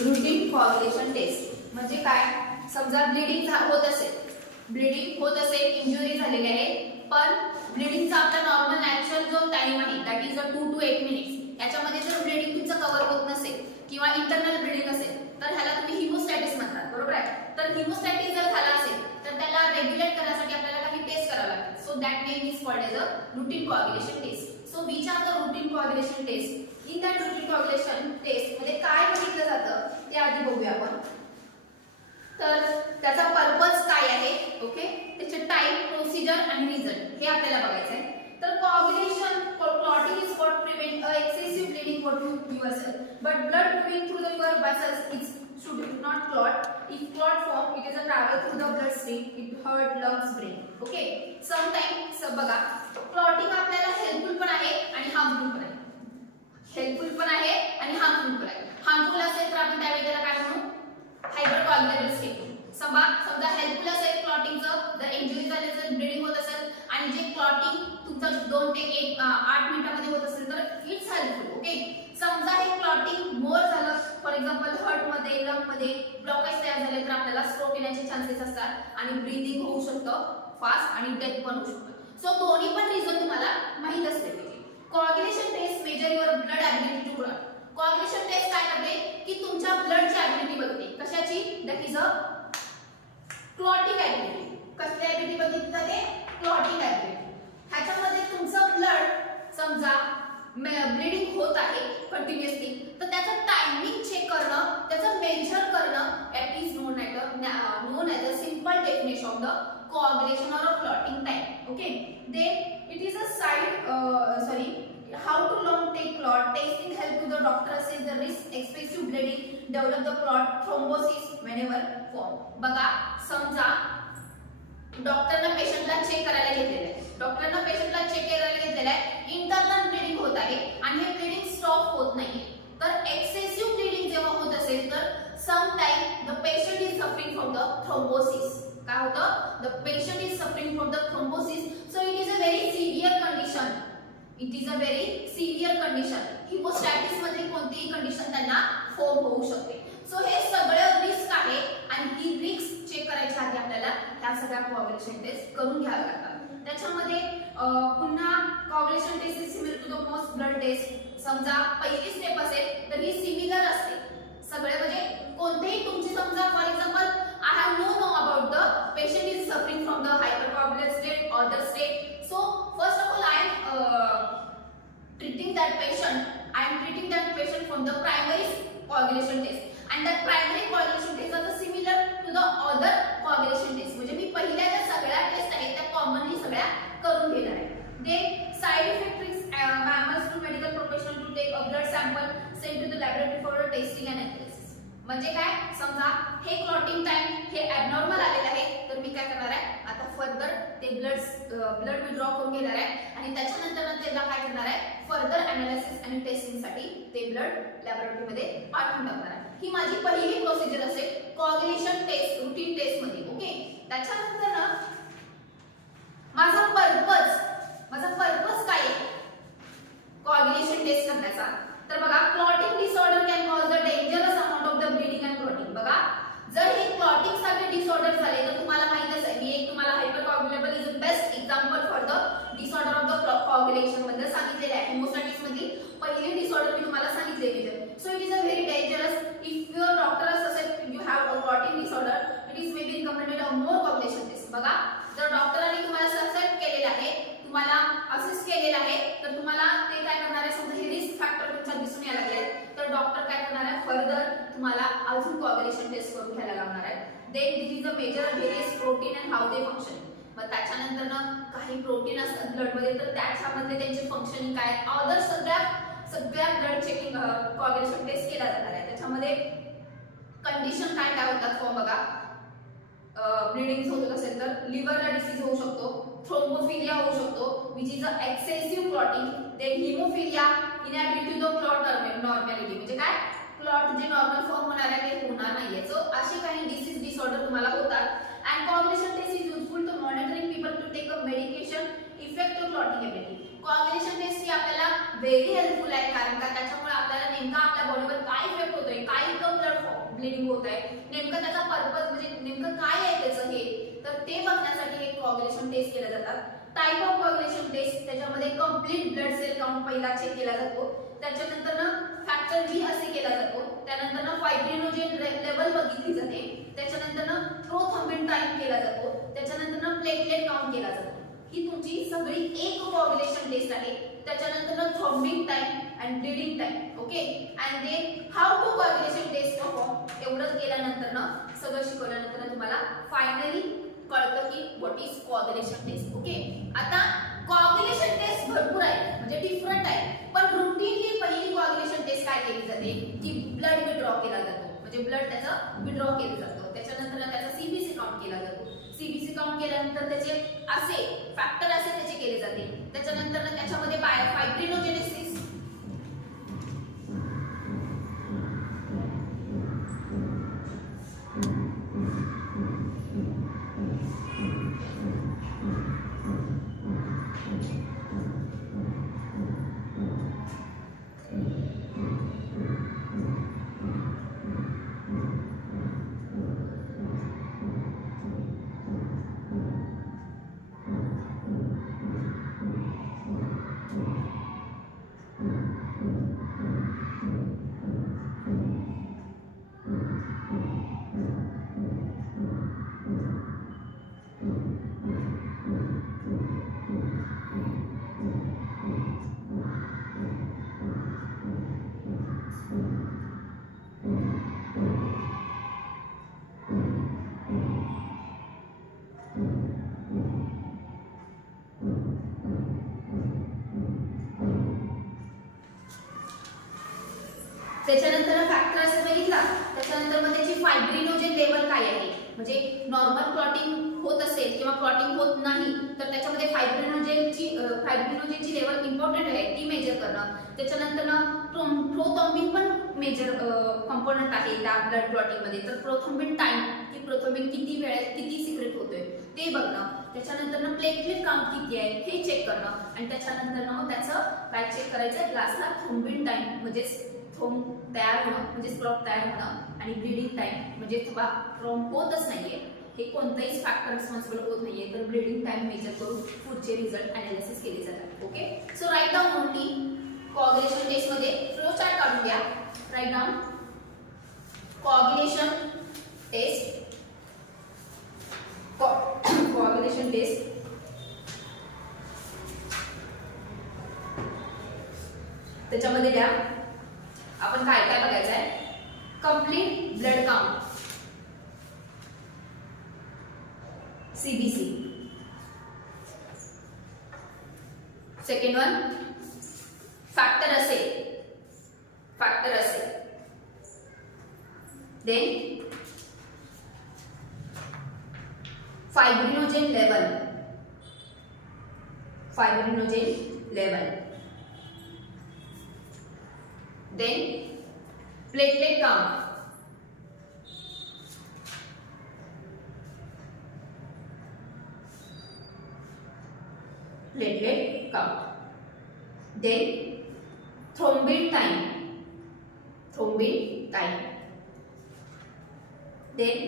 Routine coagulation taste म्हणजे काय? समजा ब्लिडिंग होत असेल, इंजुरी झालेली आहे, पण ब्लिडिंगचा आपला नॉर्मल नॅचरल जो टाइम आहे दॅट इज 2 to 8 मिनिट्स, याच्यामध्ये जर ब्लिडिंग तुमचं कव्हर होत नसेल किंवा इंटरनल ब्लिडिंग असेल तर ह्याला तुम्ही हिमोस्टॅटिस म्हणतात, बरोबर आहे? तर हिमोस्टॅटिस जर झाला असेल तर त्याला रेग्युलेट करण्यासाठी आपल्याला काही टेस्ट करावं लागतात. So that name is called as a routine coagulation test. So which are the routine coagulation test? In that routine coagulation test मध्ये काय बघितलं जातं ते आधी बघूया आपण. तर त्याचा पर्पज काय आहे, ओके, त्याचे टाइप, प्रोसिजर आणि रिझल्ट हे आपल्याला बघायचं आहे. तर कोआग्युलेशन clotting is what prevent excessive bleeding to yourself, but blood moving through the your vessels it should not clot. If clot form, it is a travel through the blood stream, it hurt lungs, brain. Okay, sometimes बघा, clotting आपल्याला helpful पण आहे आणि harmful पण आहे. Helpful पण आहे आणि हार्मफुल पण आहे. हार्मफुल असेल तर आपण त्यावेळी त्याला काय म्हणू? हायपरकोआग्युलेटेड स्टेट. समजा हेल्पफुल असेल क्लॉटिंगचं, जर इंजुरी झाली असेल, ब्लिडिंग होत असेल आणि जे क्लॉटिंग तुमचं 2 ते 8 मिनिटांमध्ये होत असेल तर इट्स हेल्पफुल. ओके, समजा हे क्लॉटिंग मोर झालं, फॉर एक्झाम्पल हार्ट मध्ये, लंग मध्ये ब्लॉकेज तयार झाले तर आपल्याला स्ट्रोक येण्याचे चान्सेस असतात आणि ब्रीदिंग होऊ शकतं फास्ट आणि डेथ पण होऊ शकतं. सो दोन्ही पण रिझन तुम्हाला माहित असले पाहिजे. Coagulation test measure your blood ability to clot. Coagulation test काय करते की तुमच्या ब्लडची ॲबिलिटी बघते. कशाची? That is a clotting ability. कसली ॲबिलिटी बघितली जाते? Clotting ability. ह्याच्यामध्ये तुमचं ब्लड समजा ब्लिडिंग होत आहे कंटिन्युअसली, तर त्याचं टायमिंग चेक करणं, त्याचं मेजर करणं, that is known as a simple definition of the coagulation और a clotting time. Okay, then it is a how to long take clot testing help to the doctor assess the risk excessive bleeding develop the clot thrombosis whenever form. बघा, समजा डॉक्टरना पेशंटला check करायला घेतलेलं आहे, internal bleeding होत आहे आणि हे ब्लिडिंग स्टॉप होत नाहीये. तर एक्सेसिव्ह ब्लिडिंग जेव्हा होत असेल तर some time the patient is suffering from the thrombosis. काय होतं? The patient is suffering from the thrombosis. So it is a very severe condition. Haemostasis मध्ये कोणतीही कंडिशन त्यांना फॉर्म होऊ शकते. सो हे सगळं रिस्क आहे आणि ही रिस्क चेक करायच्या आधी आपल्याला ह्या सगळ्या कोआग्युलेशन टेस्ट करून घ्याव्या लागतात. त्याच्यामध्ये पुन्हा coagulation test is similar to the most blood test. समजा पहिली स्टेप असेल तर ही सिमिलर असते. सगळे म्हणजे कोणतेही तुमची समजा for example I have know about the patient is suffering from the hypercoagulate state और the state. So first of all I am treating that patient from the primary coagulation test and that primary coagulation test are similar to the other coagulation test. म्हणजे मी पहिल्या ज्या सगळ्या taste आहेत त्या commonly सगळ्या करून घेणार आहे. Then side effect risks mammals to medical professional to take a blood sample sent to the laboratory for testing and analysis. म्हणजे काय? समजा हे क्लॉटिंग टाइम हे ॲबनॉर्मल आलेलं आहे तर मी काय करणार आहे, आता फर्दर ते ब्लड विड्रॉ करून घेणार आहे आणि त्याच्यानंतर त्याला काय करणार आहे, फर्दर अनालिसिस आणि टेस्टिंग साठी ते ब्लड लॅबोरेटरी मध्ये पाठवून टाकणार आहे. ही माझी पहिली प्रोसिजर असेल कोआग्युलेशन टेस्ट रुटीन टेस्ट मध्ये. ओके, त्याच्यानंतर ना माझा पर्पज काय आहे कोआग्युलेशन टेस्ट करण्याचा? तर बघा, clotting disorder can cause the dangerous amount of the bleeding and clotting. बघा, जर हे क्लॉटिंग सारखे डिसऑर्डर झाले तर तुम्हाला माहितच आहे, मी एक तुम्हाला hypercoagulable is a best example for the disorder of the coagulation मध्ये सांगितलेले आहे. हिमोस्टॅटिस मध्ये पहिली डिसऑर्डर मी तुम्हाला सांगितलेली आहे. So it is a very dangerous. If your doctor suggest you have a clotting disorder it is may be recommended a more coagulation test. बघा, जर डॉक्टरांनी तुम्हाला सजेस्ट केलेलं आहे, तुम्हाला असिस्ट केलेलं आहे, तर तुम्हाला ते काय करणार आहे, समजा हे रिस्क फॅक्टर तुमच्या दिसून यायला लागले तर डॉक्टर काय करणार आहे, फर्दर तुम्हाला अजून कोआग्युलेशन टेस्ट करून घ्यायला लागणार आहे. Then this is a major various protein and how they function. मग त्याच्यानंतर ना काही प्रोटीन असतात ब्लड मध्ये तर त्याच्यामध्ये त्यांचे फंक्शनिंग काय, अदर सगळ्या ब्लड चेकिंग कोआग्युलेशन टेस्ट केला जाणार आहे. त्याच्यामध्ये कंडिशन काय काय होतात फॉर्म बघा, ब्लीडिंग होत असेल तर लिव्हरला डिसीज होऊ शकतो, थ्रोम्बोफिलिया होऊ शकतो which is a excessive clotting. Then haemophilia, inability to clot normality म्हणजे काय, क्लॉट जे नॉर्मल फॉर्म होणार आहे ते होणार नाहीये. सो असे काही डिसीज डिसऑर्डर तुम्हाला होतात. And coagulation test is useful to monitoring people to take a medication effect to clotting ability. Coagulation test ही आपल्याला व्हेरी हेल्पफुल आहे कारण का त्याच्यामुळे आपल्याला नेमका आपल्या बॉडीवर काय इफेक्ट होतोय, काय इतकं ब्लड ब्लिडिंग होत आहे, नेमकं त्याचा पर्पज म्हणजे नेमकं काय आहे त्याचं हे, तर ते बघण्यासाठी एक कोअग्युलेशन टेस्ट केल्या जातात. टाइप ऑफ कोअग्युलेशन टेस्ट, त्याच्यामध्ये कंप्लीट ब्लड सेल काउंट पहिला चेक केला जातो, त्याच्यानंतर फॅक्टर बी असे केला जातो, त्यानंतर फायब्रिनोजेन लेवल बघितली जाते, त्याच्यानंतर प्रोथ्रोम्बिन टाइम केला जातो, त्याच्यानंतर प्लेटलेट काउंट केला जातो. ही तुमची सगळी एक कोअग्युलेशन टेस्ट आहे. त्याच्यानंतर thrombin time and bleeding time. Okay, and then how to coagulation test perform. एवढंच केल्यानंतर सगळं शिकवल्यानंतर तुम्हाला फायनली कळतं की what is coagulation test. Okay, आता कोअग्युलेशन टेस्ट भरपूर आहे, म्हणजे डिफरंट आहे, पण रुटीनली पहिली कोअग्युलेशन टेस्ट काय केली जाते की ब्लड विड्रॉ केला जातो, म्हणजे ब्लड त्याचं विड्रॉ केलं जातं. त्याच्यानंतर त्याचा सीबीसी काउंट केला जातो. सीबीसी काउंट केल्यानंतर त्याचे असे फॅक्टर असे त्याचे केले जाते. त्याच्यानंतर त्याच्यामध्ये फायब्रिनोजेनेसिस, त्याच्यानंतर फॅक्टर असं बघितला. त्याच्यानंतर मग त्याची फायब्रिनोजेन लेवल काय आहे, म्हणजे नॉर्मल क्लॉटिंग होत असेल किंवा क्लॉटिंग होत नाही तर त्याच्यामध्ये फायब्रिनोजेनची लेवल इम्पॉर्टंट आहे, ती मेजर करणं. त्याच्यानंतर प्रोथ्रोम्बिन पण मेजर कंपोनंट आहे त्या ब्लड क्लॉटिंग मध्ये, तर प्रोथ्रोम्बिन टाइम की प्रोथ्रोम्बिन किती वेळेत किती सिक्रेट होतोय ते बघणं. त्याच्यानंतर प्लेटलेट काउंट किती आहे हे चेक करणं, आणि त्याच्यानंतर मग त्याचं काय चेक करायचं, लास्टला थ्रोम्बिन टाइम म्हणजे थ्रोम तयार होणं म्हणजे क्लॉट तयार होणं, आणि ब्लीडिंग टाइम म्हणजे थ्रोम होतच नाहीये, हे कोणताही फॅक्टर रिस्पॉन्सिबल होत नाहीये, तर ब्लीडिंग टाइम मेजर करून पुढचे रिझल्ट अनालिसिस केले जातात. Okay, so write down only coagulation test मध्ये फ्लो चार्ट काढून घ्या. Write down coagulation test, coagulation test. त्याच्यामध्ये द्या आपण काय काय बघायचं आहे, complete blood count, CBC. Second one factor असेल, then fibrinogen level, then platelet count, then thrombin time, then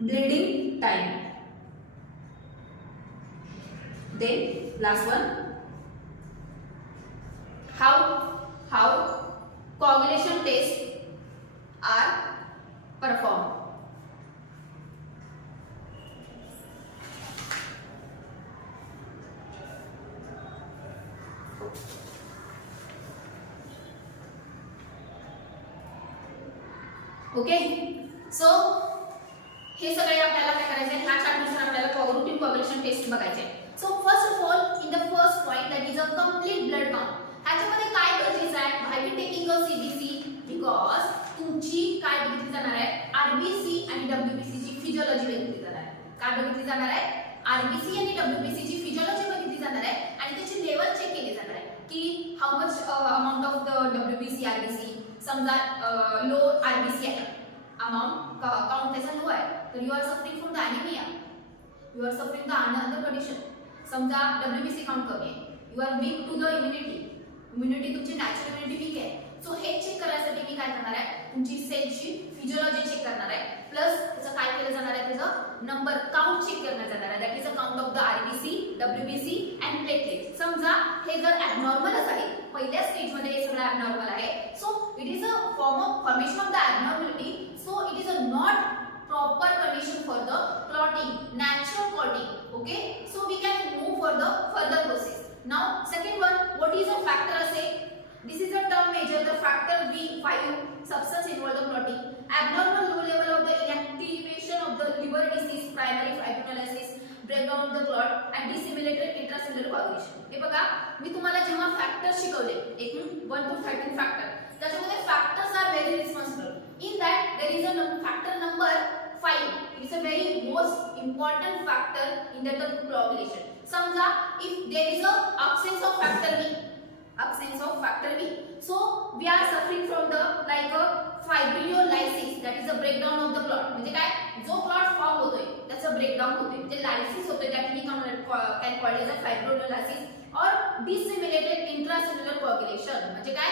bleeding time, then last one how coagulation tests are performed. Okay, so हे सगळे आपल्याला काय करायचे, ह्या चार्टनुसार आपल्याला रूटीन कोअग्युलेशन टेस्ट बघायचे. So first of all in the first point that is a complete blood count. ह्याच्यामध्ये काय गरजेचं आहे, by taking a CBC, because तुमची काय बघितली जाणार आहे, आरबीसी आणि डब्ल्यूबीसी ची फिजिओलॉजी बघितली जाणार आहे. काय बघितली जाणार आहे, आरबीसी आणि डब्ल्यूबीसी ची फिजिओलॉजी बघितली जाणार आहे, आणि त्याची लेवल चेक केली जाणार आहे की how much amount of the WBC RBC. समजा लो आरबीसी आहे, अमाउंट काउंट त्याचा लो आहे, तर you are suffering from the anaemia, you are suffering the another condition. समजा डब्ल्यूबीसी काउंट कमी आहे, you are weak to the immunity तुमची natural immunity weak आहे. सो हे चेक करायचं फिजिओलॉजी चेक करणार आहे, प्लस त्याचं काय केलं जाणार आहे, त्याचं नंबर काउंट चेक करण्यात जाणार आहे. That is a count of the RBC, WBC and platelet. समजा हे जर ॲबनॉर्मलच आहे, पहिल्या स्टेज मध्ये हे सगळं ॲबनॉर्मल आहे, so it is a formation of the abnormality, so it is a not proper condition for the clotting, natural clotting. Okay, so we can move for the further process. Now second one, what is a factor assay? This is a term measure the factor V5 substance involved in clotting. Abnormal low level of the inactivation of the liver disease, primary fibrinolysis, breakdown of the clot and disseminated intracellular coagulation. हे बघा, मी तुम्हाला जेव्हा factor शिकवले एकूण 1 to 13 factor, त्याच्यामध्ये factors are very responsible. In that there is a factor number 5. It is a very most important factor in the coagulation. समजा if there is a absence of factor B, so we are suffering from the like a fibrinolysis, that is the breakdown of the clot. म्हणजे काय, जो clot form होतोय त्याचं breakdown होतोय, म्हणजे lysis होतोय, that we can call as a fibrinolysis or disseminated intracellular coagulation. म्हणजे काय,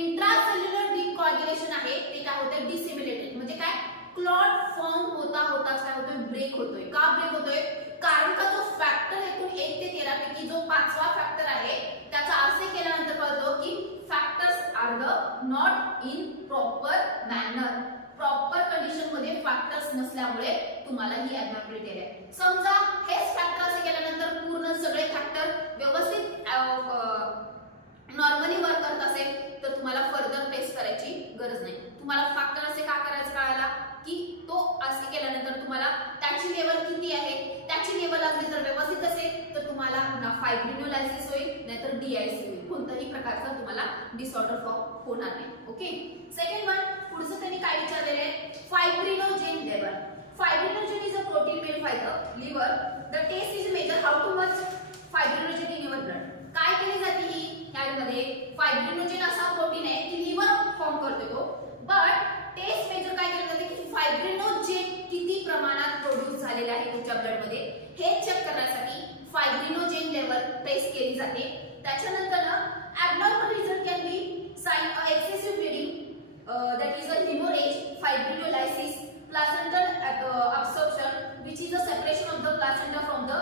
इंट्रासेल्युलर कोagulation आहे ते काय होतंय, डिसेमिनेटेड. म्हणजे काय, क्लॉट फॉर्म होताच काय होतोय, ब्रेक होतोय. का ब्रेक होतोय, कारण का जो फॅक्टर एकूण 1 ते 13 पैकी जो 5वा फॅक्टर आहे त्याचा असे केल्यानंतर कळतो की factors are the not in proper manner, proper condition मध्ये फॅक्टर्स नसल्यामुळे तुम्हाला ही ॲबनॉर्मॅलिटी आहे. समजा हेच फॅक्टर असे केल्यानंतर पूर्ण सगळे फॅक्टर व्यवस्थित नॉर्मली वर्क करत असेल तर तुम्हाला फर्दर टेस्ट करायची गरज नाही. तुम्हाला फॅक्टर असे का करायचं कळायला की तो असे केल्यानंतर तुम्हाला त्याची लेवल किती आहे, त्याची लेवल अगदी जर व्यवस्थित असेल तर तुम्हाला ना फायब्रिनोलायसिस होईल नाहीतर डीआयसी होईल, कोणत्याही प्रकारचा तुम्हाला डिसऑर्डर फॉर्म होणार नाही. ओके, सेकंड वन, पुढचं त्यांनी काय विचारलेलं आहे, fibrinogen level. Fibrinogen is a protein made by the liver. The test is measure how to much fibrinogen in your blood. काय केली जाते ही यामध्ये, फायब्रिनोजेन असा प्रोटीन आहे की लिव्हर फॉर्म करतो तो, बट टेस्ट मेजर काय केलं जाते की फायब्रिनोजेन किती प्रमाणात प्रोड्यूस झालेले आहे तुमच्या ब्लड मध्ये हे चेक करण्यासाठी फायब्रिनोजेन लेवल टेस्ट केली जाते. त्याच्यानंतर abnormal result can be sign excessive bleeding, that is a haemorrhage, fibrinolysis, placental absorption which is a separation of the placenta from the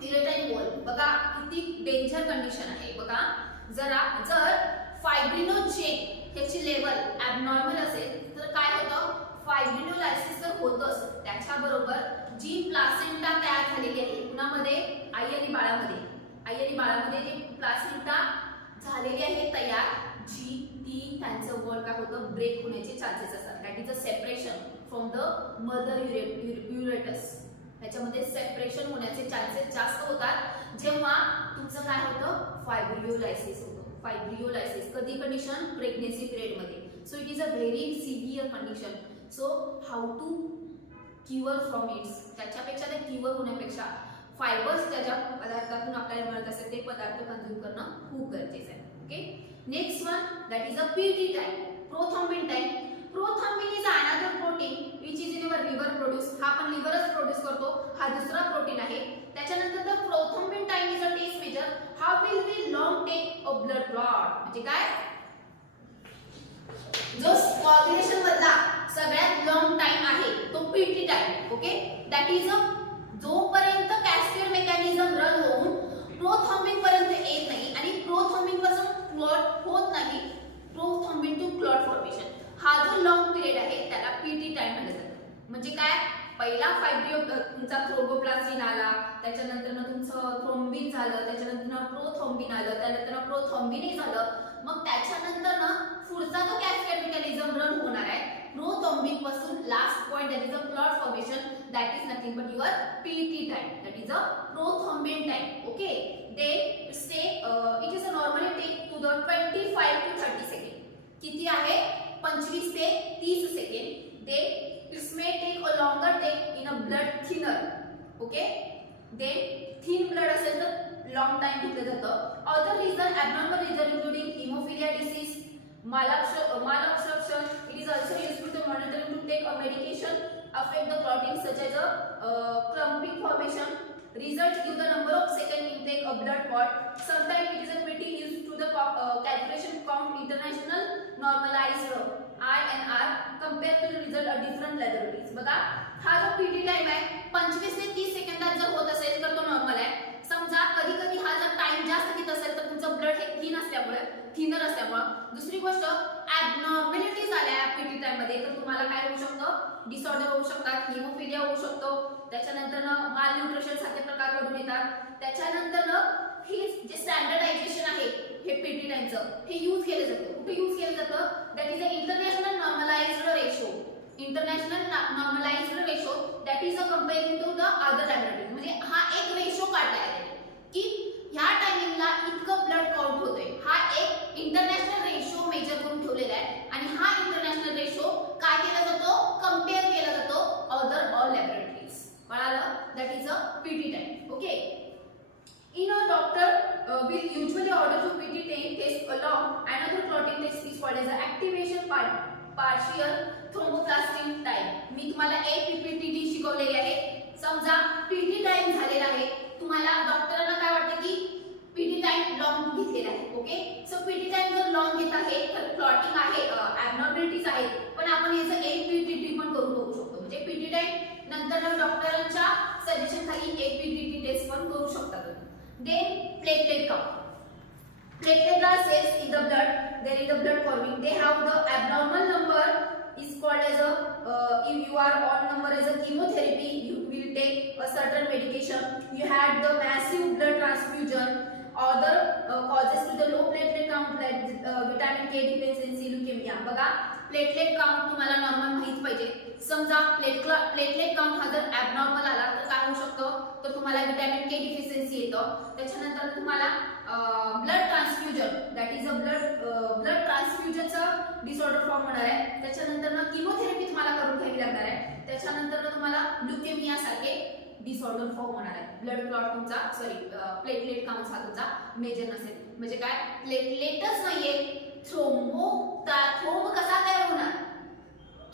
uterine wall. बघा किती डेंजर कंडिशन आहे. बघा जर fibrinogen ह्याची level abnormal असेल तर काय होतं, फायब्रिनोलायसिस तर होतच, त्याच्याबरोबर जी प्लासेंटा तयार झालेली आहे कुणामध्ये, आई आणि बाळामध्ये जी प्लासेंटा झालेली आहे तयार, जी ती त्यांचं वॉल काय होतं, ब्रेक होण्याचे चान्सेस असतात. That is a separation from the mother युरेटस. त्याच्यामध्ये सेपरेशन होण्याचे चान्सेस जास्त होतात जेव्हा तुमचं काय होतं, फायब्रियोलायसिस होतं. फायब्रियोलायसिस कधी कंडिशन, प्रेग्नेन्सी पिरियड मध्ये. So it is a very severe condition. So how to cure from its, त्याच्यापेक्षा ते क्युअर होण्यापेक्षा फायबर्स त्याच्या पदार्थातून आपल्याला मिळत असेल ते पदार्थ कंझ्युम करणं खूप गरजेचं आहे. Okay, next one, that is a PT time, prothrombin time. Prothrombin is another protein which is in your liver produce. हा पण लिव्हरच प्रोड्यूस करतो, हा दुसरा प्रोटीन आहे. त्याच्यानंतर the prothrombin time is a test measure how will we long take a blood clot. म्हणजे काय, जो कोagulation मधला सगळ्यात लॉंग टाइम आहे तो PT time. Okay, that is अ जोपर्यंत कॅस्केड मेकॅनिझम रन होऊन प्रोथ्रोम्बिन पर्यंत येत नाही आणि प्रोथ्रोम्बिन पासून क्लॉट होत नाही, प्रोथ्रोम्बिन टू क्लॉट फॉर्मेशन, हा जो लॉंग पिरियड आहे त्याला पीटी टाइम म्हटलं जातं. म्हणजे काय, पहिला तुमचा थ्रोम्बोप्लास्टिन आला, त्याच्यानंतर तुमचं थ्रोम्बिन झालं, त्याच्यानंतर प्रोथ्रोम्बिन आलं, त्यानंतर प्रोथ्रोम्बिन झालं, मग त्याच्यानंतर पुढचा जो कॅस्केड मेकॅनिझम रन होणार आहे प्रोथ्रोम्बिन पासून last point, that is a clot formation, that is nothing but your PT time, that is a prothrombin time. Okay, they stay it is a normally take to the 25 to 30 second. किती आहे, 25 ते 30 second. They its may take a longer take in a blood thinner. Okay, they thin blood असेल तर long time घेतलं जातं. Other reason, abnormal reason including haemophilia disease, malabsorption. It is also useful to monitor to take a medication affect the clotting such as a clumping formation. Result give the number of second intake of blood clot. Sometimes it is a pretty used to the calculation count international normalised INR compare to result of different laboratories. बघा हा जो PT time आहे 25 ते 30 सेकंदात जर होत असेल तर तो नॉर्मल आहे. समजा कधी कधी हा जर टाइम जास्त घेत असेल तर तुमचं ब्लड हे थिनर असल्यामुळे. दुसरी गोष्ट ॲबनॉर्मॅलिटीज आल्या पीटी टाइम मध्ये तर तुम्हाला काय होऊ शकतं, डिसऑर्डर होऊ शकतात, हिमोफिलिया होऊ शकतो, त्याच्यानंतर माल न्यूट्रिशन सारखे प्रकार घडून येतात. त्याच्यानंतर ही जे स्टँडर्डायझेशन आहे हे पीटी टाइमचं हे यूज केलं जातं. कुठे यूज केलं जातं, that is a international normalised ratio. International normalised ratio that is a comparing to the other laboratories. म्हणजे हा एक रेशो काढला आहे की ह्या टायमिंगला इतकं ब्लड काउंट होतोय. हा एक इंटरनॅशनल रेशो मेजर करून ठेवलेला आहे आणि हा इंटरनॅशनल रेशो काय केला जातो, कंपेअर केला जातो अदर ऑल लॅबोरेटरीज. कळालं, that is a PT time. Okay, in a doctor will usually order to PT test along another clotting test is called as a activation partial thromboplastin time. मी तुम्हाला एक PPTD शिकवलेली आहे. समजा PT time झालेला आहे, तुम्हाला डॉक्टरांना काय वाटतं की PT टाइम लॉंग घेतलेला आहे. ओके, सो PT टाइम जर लॉंग घेत आहे तर क्लॉटिंग आहे, ॲबनॉर्मॅलिटीज आहे, पण आपण याचं एक PPTD पण करून बघू शकतो. म्हणजे PT टाइम नंतर डॉक्टरांच्या सजेशन खाली एक PPTD टेस्ट पण करू शकता. Then platelet count. Platelets are cells in the blood. They are in the blood forming. They have the abnormal number is called as a if you are on number as a chemotherapy, you will take a certain medication. You had the massive blood transfusion. Other causes to the low platelet count like vitamin K deficiency, leukemia. बघा platelet count तुम्हाला normal माहित पाहिजे. समजा platelet count हा जर abnormal आला तर काय होऊ शकतं, तर तुम्हाला विटॅमिन के डिफिशियन्सी येतं. त्याच्यानंतर तुम्हाला blood transfusion that is a blood ट्रान्सफ्युजनचं डिसऑर्डर फॉर्म होणार आहे. त्याच्यानंतर किमोथेरपी तुम्हाला करून घ्यावी लागणार आहे. त्याच्यानंतर तुम्हाला ल्युकेमिया सारखे डिसऑर्डर फॉर्म होणार आहे. ब्लड क्लॉट तुमचा प्लेटलेट काउंट हा तुमचा मेजर नसेल. म्हणजे काय, प्लेटलेटच नाहीये, थ्रोम्ब कसा तयार होणार,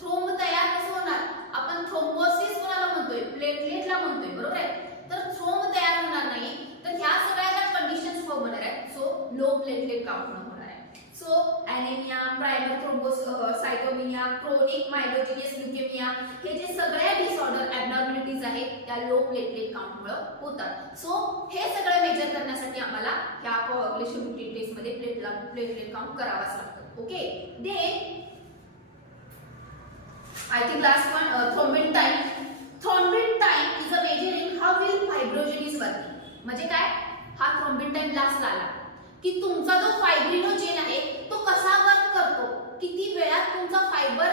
थ्रोम्ब तयार कसं होणार, आपण थ्रोम्बोसिस कोणाला म्हणतोय, प्लेटलेटला म्हणतोय, बरोबर आहे. तर थ्रोम्ब तयार होणार नाही, तर ह्या सगळ्या ज्या कंडिशन्स फॉर्म होणार आहेत. सो लो प्लेटलेट काउंट होणार आहे. So anaemia, primary thrombocytopenia, chronic myelogenous leukaemia हे जे सगळ्या डिसऑर्डर ॲबनॉर्मॅलिटीज आहेत त्या लो प्लेटलेट काउंटमुळे होतात. सो हे सगळं मेजर करण्यासाठी आम्हाला ह्या कोअगुलेशन रुटीन टेस्ट मध्ये प्लेटलेट काउंट करावाच लागतं. Okay, they I think last one, thrombin time. Thrombin time is a measure in how well fibrinogen is working. म्हणजे काय, हा thrombin time last आला की तुमचा जो फायब्रिनोजेन आहे तो कसा वर्क करतो, किती वेळात तुमचा फायबर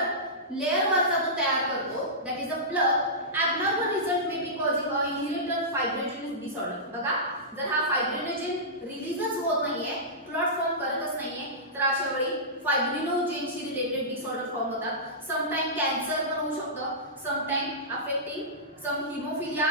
लेयर वरचा तो तयार करतो. That is a plug. Abnormal result may be causing a inherited fibrinogen disorder. बघा जर हा फायब्रिनोजेन रिलीजच होत नाहीये, क्लॉट फॉर्म करतच नाहीये, तर अशा वेळी फायब्रिनोजेनशी रिलेटेड डिसऑर्डर फॉर्म होतात. समटाइम कॅन्सर पण होऊ शकतं, समटाइम अफेक्टिंग सम हिमोफिलिया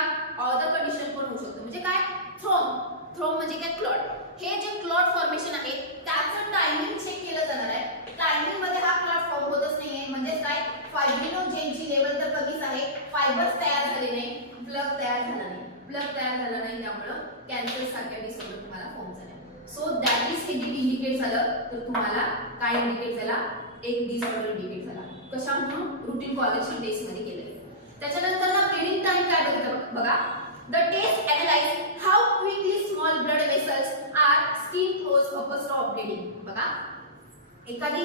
अदर कंडिशन पण होऊ शकतं. म्हणजे काय, थ्रोम म्हणजे काय, क्लॉट. हे जे क्लॉट फॉर्मेशन आहे त्याचं टायमिंग चेक केलं जाणार आहे. टायमिंग मध्ये हा क्लॉट फॉर्म होतच नाहीये, म्हणजे काय, फायब्रिनोजेनची लेवल तर कमीच आहे, फायबर्स तयार झाले नाही, प्लग तयार झाला नाही. प्लग तयार झाला नाही त्यामुळे कॅन्सर सारख्या डिसऑर्डर तुम्हाला फॉर्म झाले. सो दॅट इज हे इंडिकेट झालं तर तुम्हाला काय इंडिकेट झाला, एक डिसऑर्डर इंडिकेट झाला. कशा म्हणून, रुटीन कोअगुलेशन टेस्ट मध्ये केलं. त्याच्यानंतर ना ब्लीडिंग टाइम काय बघितलं बघा. The test analyse how quickly small blood vessels are skin throws off a stop bleeding. बघा एखादी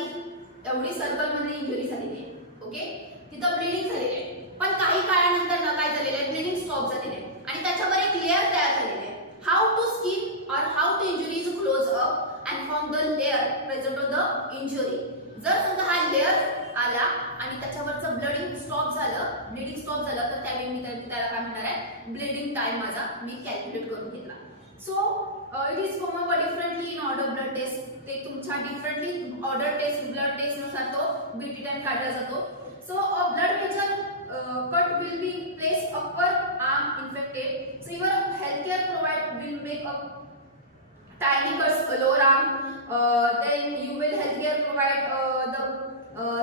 एवढी सर्कल मध्ये इंजुरी झालेली आहे, ओके, तिथं ब्लीडिंग झालेली आहे, पण काही काळानंतर ना काय झालेलं आहे, ब्लीडिंग स्टॉप झालेलं आहे आणि त्याच्यावर एक लेअर तयार झालेली आहे. हाऊ टू स्किन और how to injury is close up and form the layer present of the injury. जर समजा हा लेअर आला आणि त्याच्यावरचं ब्लिडिंग स्टॉप झालं तर त्यावेळी मी त्याला काय म्हणणार आहे, ब्लीडिंग टाइम माझा मी कॅल्क्युलेट करून घेतला. So it is form differently in order blood test. ते तुमच्या differently order test blood test नुसार तो बीटी टाइम काढला जातो. So a blood pressure cut will be placed upper arm infected. So your healthcare provider will make a tiny cuts lower arm. Then you will healthcare provide the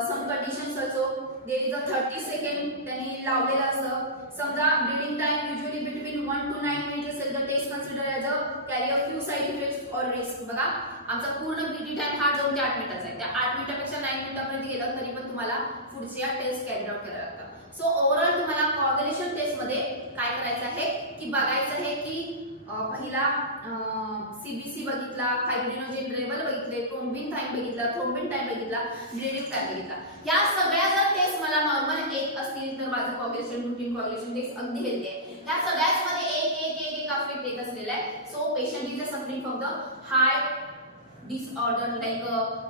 some conditions also. There is a 30 second त्यांनी लावलेला असतं. समजा bleeding time usually between 1 to 9 minutes असेल तर taste consider as a carry a few side effects or risk. बघा आमचा पूर्ण BT time हा 2 ते 8 मिनिटाचा आहे. 5 मिनिटापर्यंत गेलं तरी पण तुम्हाला पुढच्या टेस्ट कॅरी आउट करायला लागतात. सो ओव्हरऑल तुम्हाला कोऑर्डिनेशन टेस्ट मध्ये काय करायचं आहे की बघायचं आहे की पहिला सीबीसी बघितला, फायब्रिनोजेन लेवल बघितले, थ्रोम्बिन टाइम बघितला, थ्रोम्बिन टाइम बघितला, ब्लीडिंग टाइम बघितला. या सगळ्या जर टेस्ट मला नॉर्मल येत असतील तर माझं कोऑर्डिनेशन रुटीन कोऑर्डिनेशन टेस्ट अगदी हेल्दी आहे. त्या सगळ्याच मध्ये एक अफेक्ट येत असलेला आहे. So patient is suffering from the heart disorder like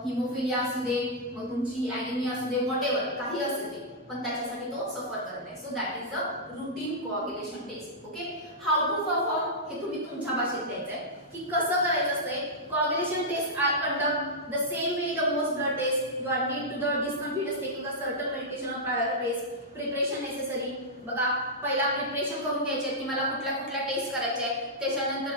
haemophilia असू दे, मग तुमची ॲनिमिया असू दे, व्हॉटएव्हर काही असेल ते, पण त्याच्यासाठी तो सफर करत नाही. So that is a routine coordination test. Okay, how to perform हे तुम्ही तुमच्या भाषेत द्यायचं आहे की कसं करायचं असतंय. Coordination test are conduct the same way the most blood test. You are need to the discontinuous taking a certain medication of prior test. Preparation necessary. बघा, पहिला प्रिपरेशन करून घ्यायचे की मला कुठल्या टेस्ट करायचे आहे. त्याच्यानंतर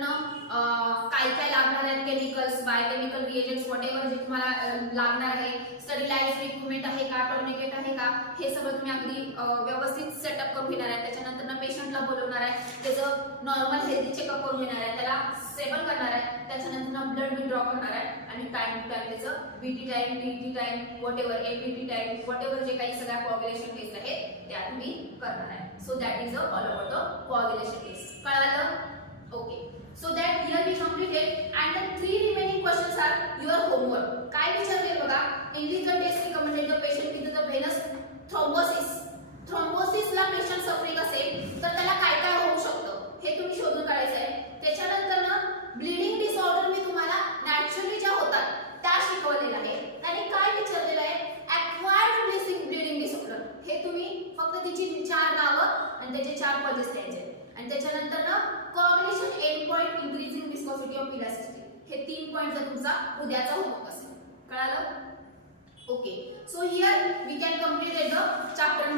काय काय लागणार आहेत केमिकल्स, बायोकेमिकल रिएजंट्स, व्हॉटएव्हर जे तुम्हाला लागणार आहे. स्टरीलाइज इक्विपमेंट आहे का, टॉर्निकेट आहे का, हे सगळं तुम्ही अगदी व्यवस्थित सेटअप करून घेणार आहे. त्याच्यानंतर पेशंटला बोलवणार आहे, त्याचं नॉर्मल हेल्दी चेकअप करून घेणार आहे, त्याला स्टेबल करणार आहे. त्याच्यानंतर ब्लड विथड्रॉ करणार आहे आणि टाइम टू टाइम त्याचं BT time, TT time, whatever APT time, whatever जे काही सगळ्या कोऑर्डिनेशन टेस्ट आहेत त्या तुम्ही करणार आहे. So that is all about the coordination test. कळालं? Okay, so that here we completed and the 3 remaining questions are your homework. काय विचारले बघा, English test recommended the patient with the venous thrombosis. थ्रोम्बोसिसला पेशंट सफरिंग असेल तर त्याला काय काय होऊ शकतं हे तुम्ही शोधून काढायचं आहे. त्याच्यानंतर ना ब्लीडिंग डिसऑर्डर मी तुम्हाला नॅचरली ज्या होतात त्या शिकवलेल्या आहे. आणि काय विचारलेलं आहे, ॲक्वायर्ड ब्लीडिंग डिसऑर्डर. हे तुम्ही फक्त तिची 4 नावं आणि त्याचे 4 कॉजेस द्यायचे. आणि त्याच्यानंतर ना coordination end point increasing viscosity of elasticity. हे 3 पॉइंट तुमचा उद्याचा होमवर्क असेल. कळालं? Okay, so here we can complete the chapter